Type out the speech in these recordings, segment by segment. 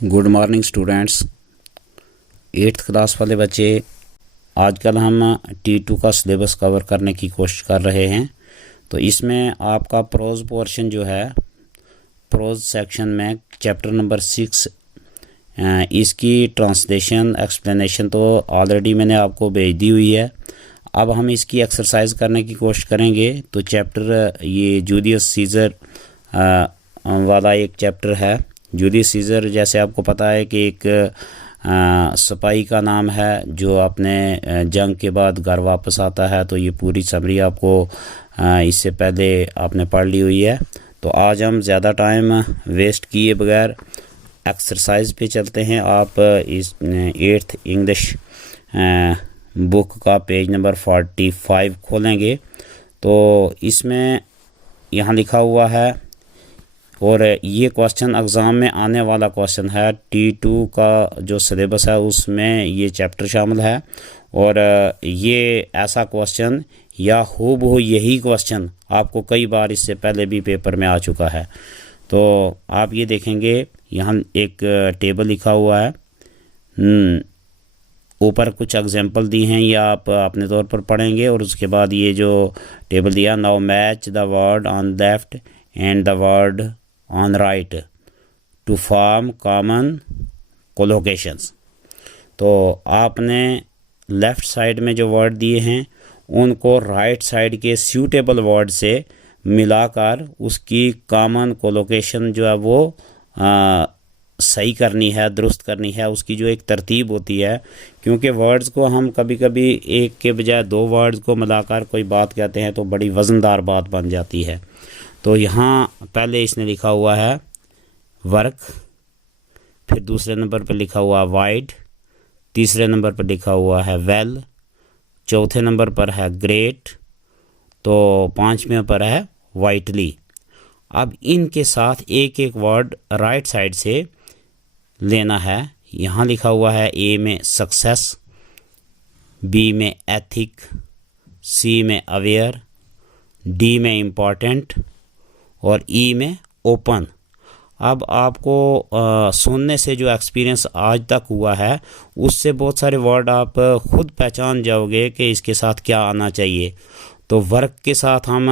Good morning students. 8th class वाले बच्चे, आजकल हम T2 का सिलेबस कवर करने की कोशिश कर रहे हैं। तो इसमें आपका प्रोज पोर्शन जो है, प्रोज सेक्शन में चैप्टर नंबर 6, इसकी ट्रांसलेशन एक्सप्लेनेशन तो ऑलरेडी मैंने आपको भेज दी हुई है। अब हम इसकी एक्सरसाइज करने की कोशिश करेंगे। तो चैप्टर ये जूलियस सीजर वाला एक चैप्टर है। जूलियस सीजर जैसे आपको पता है कि एक सिपाही का नाम है जो अपने जंग के बाद घर वापस आता है। तो ये पूरी समरी आपको इससे पहले आपने पढ़ ली हुई है। तो आज हम ज़्यादा टाइम वेस्ट किए बगैर एक्सरसाइज पे चलते हैं। आप इस 8th इंग्लिश बुक का पेज नंबर 45 खोलेंगे तो इसमें यहाँ लिखा हुआ है, और ये क्वेश्चन एग्ज़ाम में आने वाला क्वेश्चन है। T2 का जो सिलेबस है उसमें ये चैप्टर शामिल है, और ये ऐसा क्वेश्चन या हूबहू यही क्वेश्चन आपको कई बार इससे पहले भी पेपर में आ चुका है। तो आप ये देखेंगे, यहाँ एक टेबल लिखा हुआ है, ऊपर कुछ एग्जांपल दी हैं, या आप अपने तौर पर पढ़ेंगे। और उसके बाद ये जो टेबल दिया, now match the word on left and the word on right to form common collocations. तो आपने लेफ़्ट साइड में जो वर्ड दिए हैं उनको राइट साइड के सूटेबल वर्ड से मिलाकर उसकी कॉमन कोलोकेशन जो है वो सही करनी है, दुरुस्त करनी है। उसकी जो एक तरतीब होती है, क्योंकि वर्ड्स को हम कभी कभी एक के बजाय दो वर्ड्स को मिलाकर कोई बात कहते हैं तो बड़ी वज़नदार बात बन जाती है। तो यहाँ पहले इसने लिखा हुआ है वर्क, फिर दूसरे नंबर पर लिखा हुआ वाइड, तीसरे नंबर पर लिखा हुआ है वेल, चौथे नंबर पर है ग्रेट, तो पांचवें पर है वाइटली। अब इनके साथ एक एक वर्ड राइट साइड से लेना है। यहाँ लिखा हुआ है ए में सक्सेस, बी में एथिक, सी में अवेयर, डी में इम्पॉर्टेंट और ई में ओपन। अब आपको सुनने से जो एक्सपीरियंस आज तक हुआ है उससे बहुत सारे वर्ड आप खुद पहचान जाओगे कि इसके साथ क्या आना चाहिए। तो वर्क के साथ हम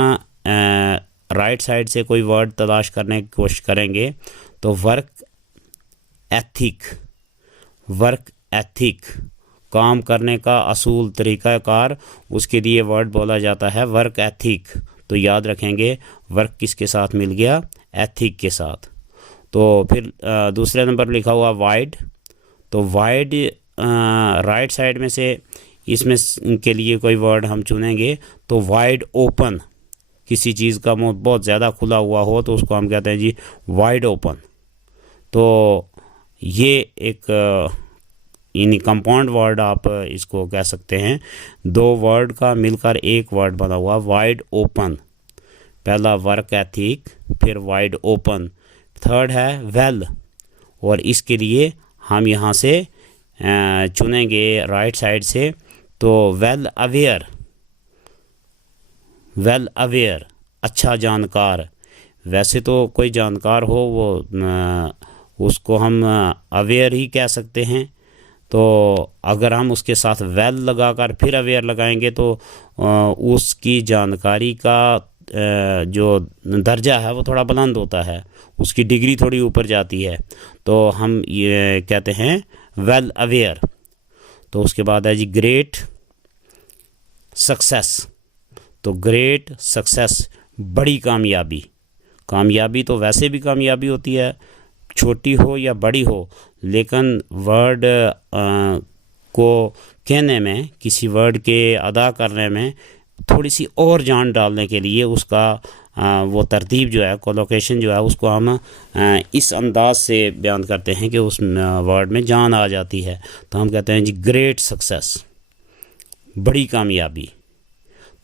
राइट साइड से कोई वर्ड तलाश करने की कोशिश करेंगे। तो वर्क एथिक, काम करने का असूल तरीक़ाकार, उसके लिए वर्ड बोला जाता है वर्क एथिक। तो याद रखेंगे वर्क किसके साथ मिल गया, एथिक के साथ। तो फिर दूसरे नंबर पर लिखा हुआ वाइड। तो वाइड राइट साइड में से इसमें के लिए कोई वर्ड हम चुनेंगे। तो वाइड ओपन, किसी चीज़ का मुंह बहुत ज़्यादा खुला हुआ हो तो उसको हम कहते हैं जी वाइड ओपन। तो ये एक यानी कंपाउंड वर्ड आप इसको कह सकते हैं, दो वर्ड का मिलकर एक वर्ड बना हुआ वाइड ओपन। पहला वर्क एथिक, फिर वाइड ओपन। थर्ड है वेल, और इसके लिए हम यहाँ से चुनेंगे राइट साइड से। तो वेल अवेयर, अच्छा जानकार। वैसे तो कोई जानकार हो वो उसको हम अवेयर ही कह सकते हैं। तो अगर हम उसके साथ वेल लगाकर फिर अवेयर लगाएंगे तो उसकी जानकारी का जो दर्जा है वो थोड़ा बुलंद होता है, उसकी डिग्री थोड़ी ऊपर जाती है। तो हम ये कहते हैं वेल अवेयर। तो उसके बाद है जी ग्रेट सक्सेस। तो ग्रेट सक्सेस, बड़ी कामयाबी तो वैसे भी कामयाबी होती है, छोटी हो या बड़ी हो, लेकिन वर्ड को कहने में, किसी वर्ड के अदा करने में थोड़ी सी और जान डालने के लिए उसका वो तरतीब जो है, कोलोकेशन जो है, उसको हम इस अंदाज से बयान करते हैं कि उस वर्ड में जान आ जाती है। तो हम कहते हैं जी ग्रेट सक्सेस, बड़ी कामयाबी।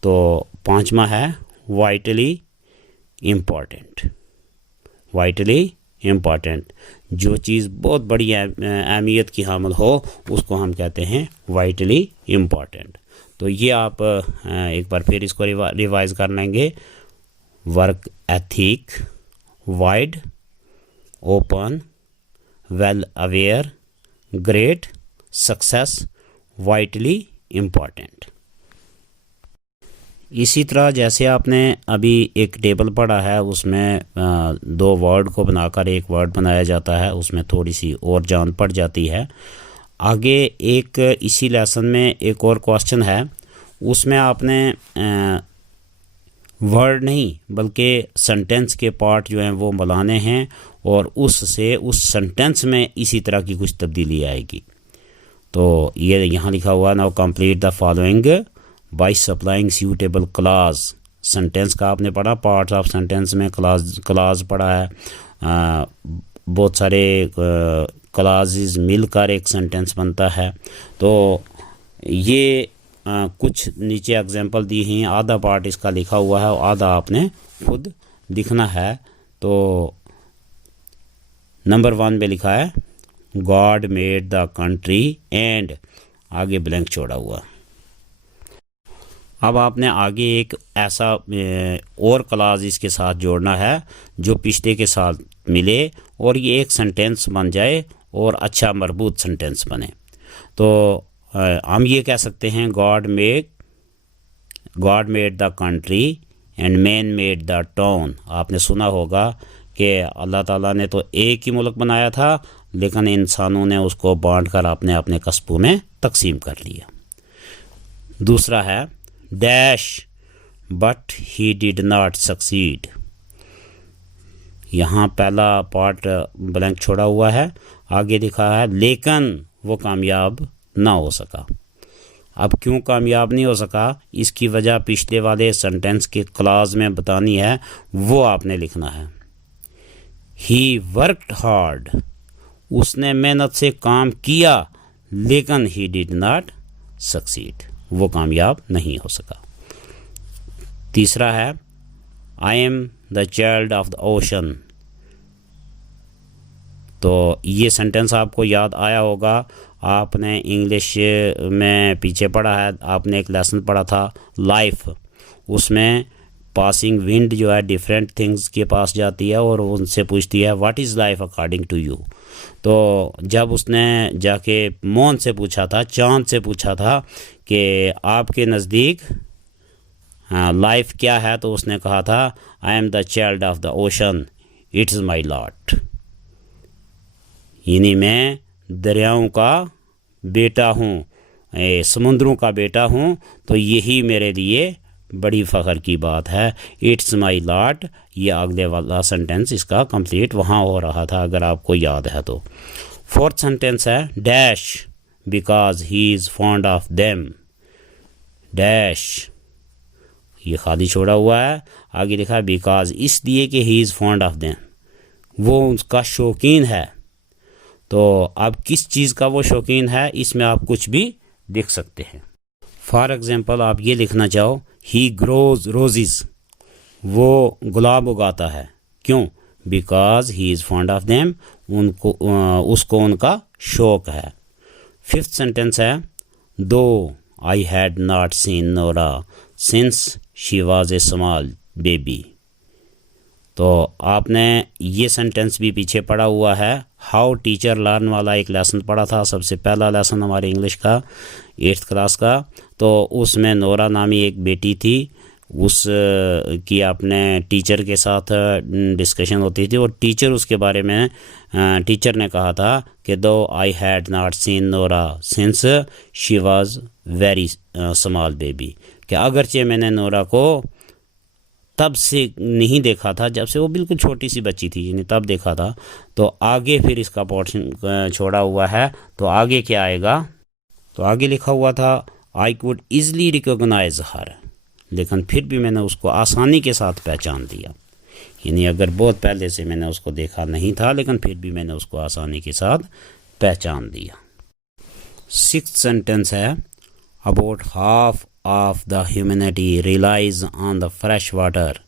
तो पांचवा है वाइटली इम्पॉर्टेंट, जो चीज़ बहुत बड़ी अहमियत की हामिल हो उसको हम कहते हैं वाइटली इम्पॉर्टेंट। तो ये आप एक बार फिर इसको रिवाइज कर लेंगे। Work ethic, wide, open, well aware, great, success, vitally important. इसी तरह जैसे आपने अभी एक टेबल पढ़ा है, उसमें दो वर्ड को बनाकर एक वर्ड बनाया जाता है, उसमें थोड़ी सी और जान पड़ जाती है। आगे एक इसी लेसन में एक और क्वेश्चन है, उसमें आपने वर्ड नहीं बल्कि सेंटेंस के पार्ट जो हैं वो मिलाने हैं और उससे उस सेंटेंस में इसी तरह की कुछ तब्दीली आएगी। तो ये यहाँ लिखा हुआ, now complete the following by supplying suitable clause. Sentence का आपने पढ़ा, पार्ट्स ऑफ सेंटेंस में क्लॉज पढ़ा है, बहुत सारे क्लॉजेस मिलकर एक सेंटेंस बनता है। तो ये कुछ नीचे एग्जांपल दी हैं, आधा पार्ट इसका लिखा हुआ है और आधा आपने खुद लिखना है। तो नंबर 1 पे लिखा है God made the country and, आगे ब्लैंक छोड़ा हुआ। अब आपने आगे एक ऐसा और क्लॉज इसके साथ जोड़ना है जो पिछले के साथ मिले और ये एक सेंटेंस बन जाए और अच्छा मरबूत सेंटेंस बने। तो हम ये कह सकते हैं God made the country and man made the town. आपने सुना होगा कि अल्लाह ताला ने तो एक ही मुल्क बनाया था, लेकिन इंसानों ने उसको बांट कर अपने अपने कस्बों में तकसीम कर लिया। दूसरा है dash but he did not succeed. यहाँ पहला पार्ट ब्लैंक छोड़ा हुआ है, आगे लिखा है लेकिन वो कामयाब ना हो सका। अब क्यों कामयाब नहीं हो सका, इसकी वजह पिछले वाले सेंटेंस के क्लॉज में बतानी है, वो आपने लिखना है। ही वर्कड हार्ड, उसने मेहनत से काम किया, लेकिन ही डिड नॉट सक्सीड, वो कामयाब नहीं हो सका। तीसरा है I am the child of the ocean. तो ये सेंटेंस आपको याद आया होगा, आपने इंग्लिश में पीछे पढ़ा है, आपने एक लेसन पढ़ा था लाइफ, उसमें पासिंग विंड जो है डिफरेंट थिंग्स के पास जाती है और उनसे पूछती है what is life according to you. तो जब उसने जाके मौन से पूछा था, चांद से पूछा था कि आपके नज़दीक लाइफ क्या है, तो उसने कहा था I am the child of the ocean, it's my lot, यानी मैं दरियाओं का बेटा हूँ, समुद्रों का बेटा हूँ, तो यही मेरे लिए बड़ी फ़ख्र की बात है। इट्स माई लॉट, ये अगले वाला सेंटेंस इसका कंप्लीट वहाँ हो रहा था, अगर आपको याद है तो। फोर्थ सेंटेंस है dash because he is fond of them. Dash ये खाली छोड़ा हुआ है, आगे लिखा है बिकॉज, इसलिए कि he is fond of them, वो उसका शौकीन है। तो अब किस चीज़ का वो शौकीन है, इसमें आप कुछ भी लिख सकते हैं। फॉर एग्ज़ाम्पल आप ये लिखना चाहो ही ग्रोज रोजेस, वो गुलाब उगाता है, क्यों, because he is fond of them, उनको उसको उनका शौक है। फिफ्थ सेंटेंस है दो I had not seen Nora since she was a small baby. तो आपने ये सेंटेंस भी पीछे पढ़ा हुआ है, हाउ टीचर लर्न वाला एक लेसन पढ़ा था, सबसे पहला लेसन हमारे इंग्लिश का 8th क्लास का। तो उसमें नोरा नामी एक बेटी थी, उस की आपने टीचर के साथ डिस्कशन होती थी और टीचर उसके बारे में टीचर ने कहा था कि दो I had not seen Nora since she was very small baby, कि अगरचे मैंने नोरा को तब से नहीं देखा था जब से वो बिल्कुल छोटी सी बच्ची थी, यानी तब देखा था। तो आगे फिर इसका पोर्शन छोड़ा हुआ है, तो आगे क्या आएगा, तो आगे लिखा हुआ था आई कुड ईज़ली रिकॉग्नाइज हर, लेकिन फिर भी मैंने उसको आसानी के साथ पहचान लिया, यानी अगर बहुत पहले से मैंने उसको देखा नहीं था लेकिन फिर भी मैंने उसको आसानी के साथ पहचान लिया। 6th सेंटेंस है about half of the humanity relies on the fresh water.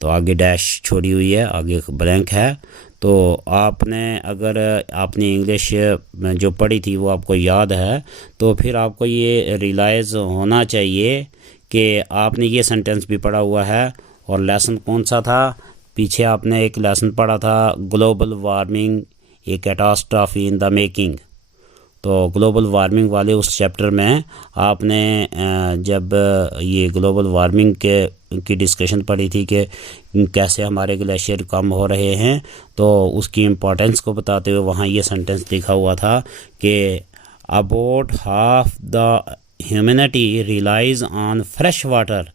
तो आगे डैश छोड़ी हुई है, आगे ब्लैंक है। तो आपने अगर आपने इंग्लिश जो पढ़ी थी वो आपको याद है, तो फिर आपको ये रियलाइज़ होना चाहिए कि आपने ये सेंटेंस भी पढ़ा हुआ है। और लेसन कौन सा था, पीछे आपने एक लेसन पढ़ा था global warming A catastrophe in the making. तो ग्लोबल वार्मिंग वाले उस चैप्टर में आपने जब ये ग्लोबल वार्मिंग की डिस्कशन पढ़ी थी कि कैसे हमारे ग्लेशियर कम हो रहे हैं, तो उसकी इम्पोर्टेंस को बताते हुए वहाँ ये सेंटेंस लिखा हुआ था कि about half the humanity relies on fresh water,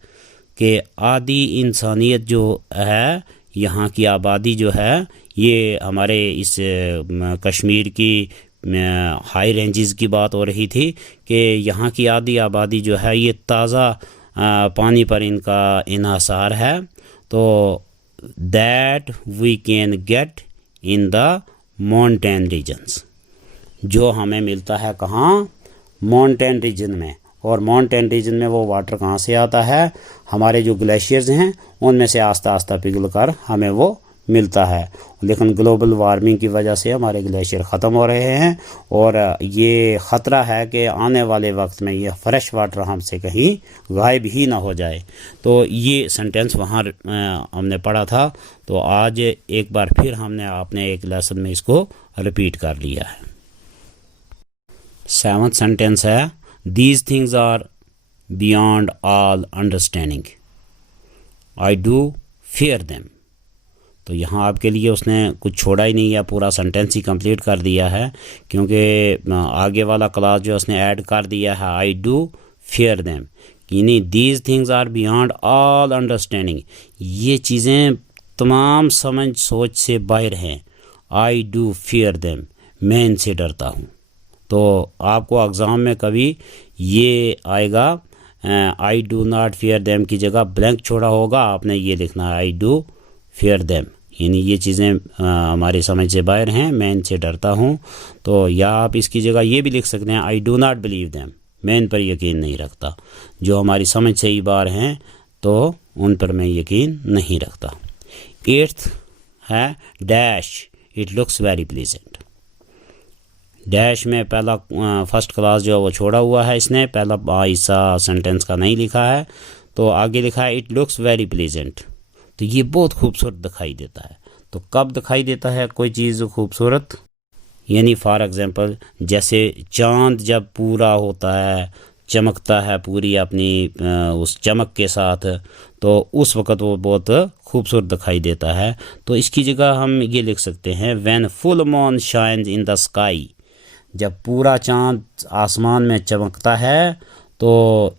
के आधी इंसानियत जो है, यहाँ की आबादी जो है, ये हमारे इस कश्मीर की हाई रेंजेस की बात हो रही थी कि यहाँ की आधी आबादी जो है ये ताज़ा पानी पर इनका इन्हासार है। तो that we can get in the mountain regions, जो हमें मिलता है कहाँ, माउंटेन रीजन में। और माउंटेन रीजन में वो वाटर कहाँ से आता है, हमारे जो ग्लेशियर्स हैं उनमें से आस्ता आस्ता पिघल कर हमें वो मिलता है। लेकिन ग्लोबल वार्मिंग की वजह से हमारे ग्लेशियर ख़त्म हो रहे हैं और ये ख़तरा है कि आने वाले वक्त में ये फ्रेश वाटर हमसे कहीं गायब ही ना हो जाए। तो ये सेंटेंस वहाँ हमने पढ़ा था, तो आज एक बार फिर हमने आपने एक लेसन में इसको रिपीट कर लिया है। 7th सेंटेंस है, these things are beyond all understanding, I do fear them. तो यहाँ आपके लिए उसने कुछ छोड़ा ही नहीं है, पूरा सेंटेंस ही कंप्लीट कर दिया है, क्योंकि आगे वाला क्लास जो उसने ऐड कर दिया है आई डू फियर देम, यानी these things are beyond all understanding, ये चीज़ें तमाम समझ सोच से बाहर हैं। आई डू फियर देम, मैं इनसे डरता हूँ। तो आपको एग्ज़ाम में कभी ये आएगा I do not fear them की जगह ब्लैंक छोड़ा होगा, आपने ये लिखना है आई डू फियर देम, यानी ये चीज़ें हमारी समझ से बाहर हैं, मैं इनसे डरता हूँ। तो या आप इसकी जगह ये भी लिख सकते हैं I do not believe them, मैं इन पर यकीन नहीं रखता। जो हमारी समझ से ही बाहर हैं तो उन पर मैं यकीन नहीं रखता। 8th है dash, it looks very pleasant. Dash में पहला फर्स्ट क्लास जो वो छोड़ा हुआ है, इसने पहला हिस्सा सेंटेंस का नहीं लिखा है, तो आगे लिखा है इट लुक्स वेरी प्लीजेंट। तो ये बहुत खूबसूरत दिखाई देता है। तो कब दिखाई देता है कोई चीज़ खूबसूरत, यानी फॉर एग्जांपल जैसे चांद जब पूरा होता है, चमकता है पूरी अपनी उस चमक के साथ, तो उस वक़्त वो बहुत खूबसूरत दिखाई देता है। तो इसकी जगह हम ये लिख सकते हैं when full moon shines in the sky, जब पूरा चांद आसमान में चमकता है तो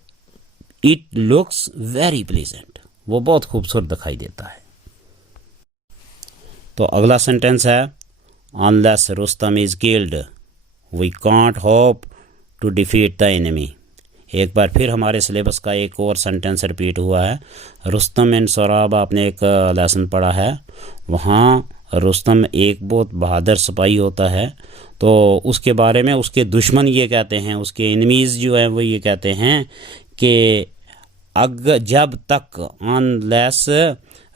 इट लुक्स वेरी प्लीजेंट, वो बहुत खूबसूरत दिखाई देता है। तो अगला सेंटेंस है unless Rustam is killed we can't hope to defeat the enemy. एक बार फिर हमारे सिलेबस का एक और सेंटेंस रिपीट हुआ है। रुस्तम एंड सोराब आपने एक लेसन पढ़ा है, वहाँ रुस्तम एक बहुत बहादुर सिपाही होता है, तो उसके बारे में उसके दुश्मन ये कहते हैं, उसके एनिमीज़ जो हैं वो ये कहते हैं कि जब तक अनलेस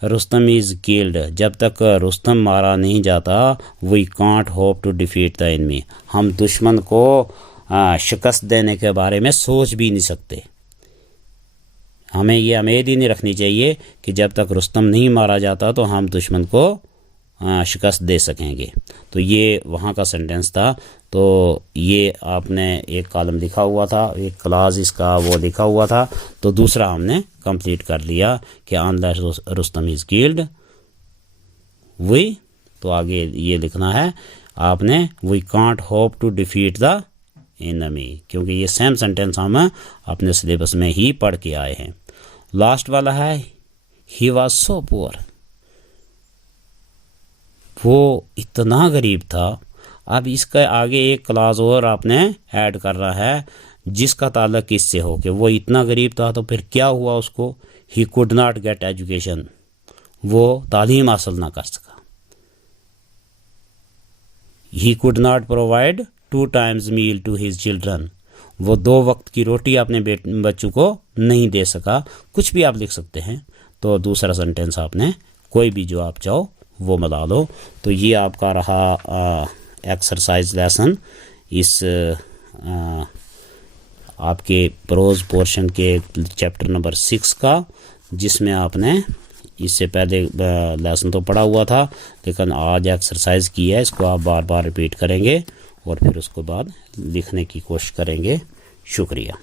रुस्तम इज़ किल्ड, जब तक रुस्तम मारा नहीं जाता, we can't hope to defeat the enemy, हम दुश्मन को शिकस्त देने के बारे में सोच भी नहीं सकते। हमें ये उम्मीद ही नहीं रखनी चाहिए कि जब तक रुस्तम नहीं मारा जाता तो हम दुश्मन को शिकस्त दे सकेंगे। तो ये वहाँ का सेंटेंस था। तो ये आपने एक कॉलम लिखा हुआ था, एक क्लास इसका वो लिखा हुआ था, तो दूसरा हमने कंप्लीट कर लिया कि unless Rustam is killed we, तो आगे ये लिखना है आपने we can't hope to defeat the enemy, क्योंकि ये सेम सेंटेंस हम अपने सिलेबस में ही पढ़ के आए हैं। लास्ट वाला है ही वॉज सो पुअर, वो इतना गरीब था। अब इसका आगे एक क्लास और आपने ऐड करना है जिसका ताल्लुक इससे हो कि वो इतना गरीब था तो फिर क्या हुआ उसको, he could not get education, वो तालीम हासिल ना कर सका। He could not provide 2 times meal to his children, वो 2 वक्त की रोटी अपने बच्चों को नहीं दे सका। कुछ भी आप लिख सकते हैं। तो दूसरा सेंटेंस आपने कोई भी जो आप चाहो वो मिला लो। तो ये आपका रहा एक्सरसाइज लेसन इस आपके प्रोज पोर्शन के चैप्टर नंबर 6 का, जिसमें आपने इससे पहले लेसन तो पढ़ा हुआ था, लेकिन आज एक्सरसाइज की है, इसको आप बार बार रिपीट करेंगे और फिर उसके बाद लिखने की कोशिश करेंगे। शुक्रिया।